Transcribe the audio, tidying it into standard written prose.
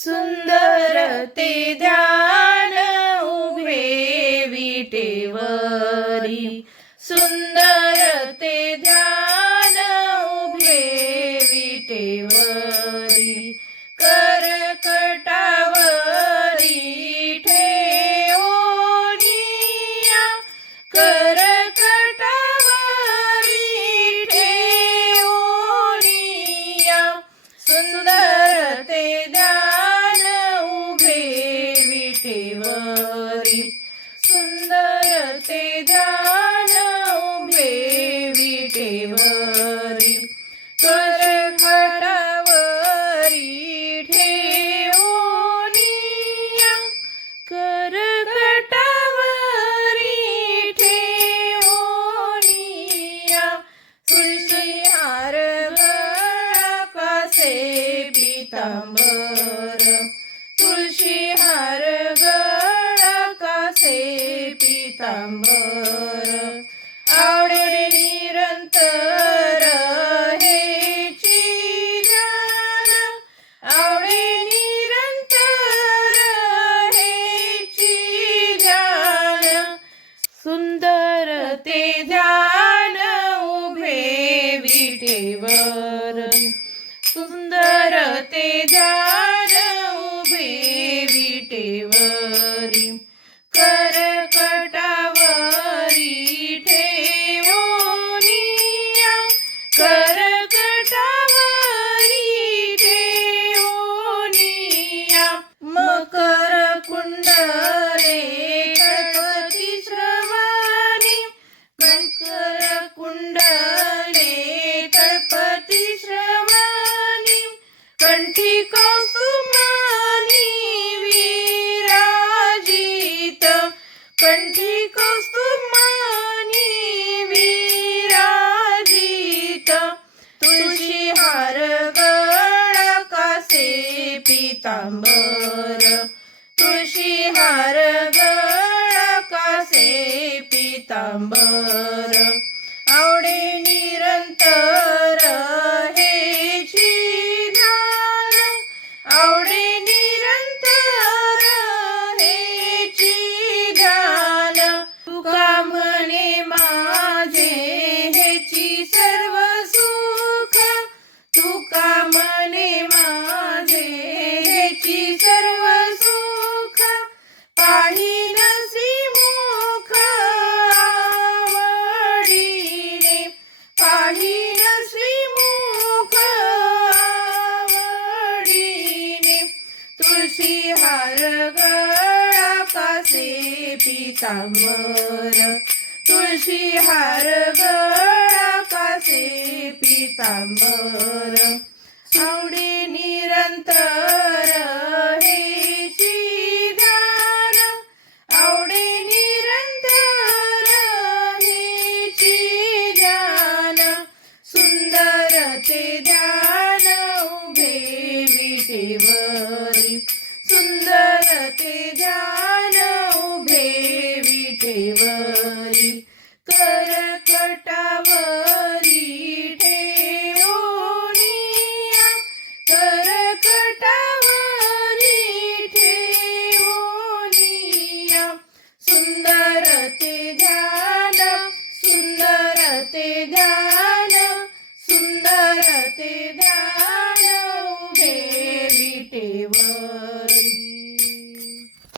सुंदर ते ध्यान उभे विटेवरी, सुंदर ते ध्यान उभे विटेवरी, करकटावरी ठेवोनिया, करकटावरी ठेवोनिया, सुंदर ते ध्यान उभे विटेवरी, सुंदर ते ध्यान उभे विटेवरी, करकटावरी ठेवोनिया, करकटावरी ठेवोनिया, तुळशी हार गळा कासे पीतांबर, तुळशी हार गळा कासे पीतांबर, आवडे निरंतर हेची ध्यान, आवडे निरंतर हेची ध्यान, सुंदर ते ध्यान उभे विटेवरी, सुंदर ते ध्यान उभे विटेवरी, करकटावरी ठेवोनिया, करकटावरी ठेवोनिया, मकर कुंडले तळपती श्रवणी, मकर कुंडले तळपती श्रवणी, कंठी कौसुमानी विराजित, कंठी कौसुमानी विराजित, तुळशी हार गळा कासे पीतांबर, तुळशी हार गळा कासे पीतांबर, आवडे निरंतर हेची ध्यान, आवडे निरंतर हेची ध्यान, तुका म्हणे माझे हेची सर्व सुख, तुका म्हणे माझे हेची सर्व सुख, पाहिनसी मुख आवडीने, पाहिनसी मुख आवडीने, तुळशी हार गळा कासे पीतांबर, तुळशी हार गळा कासे पीतांबर.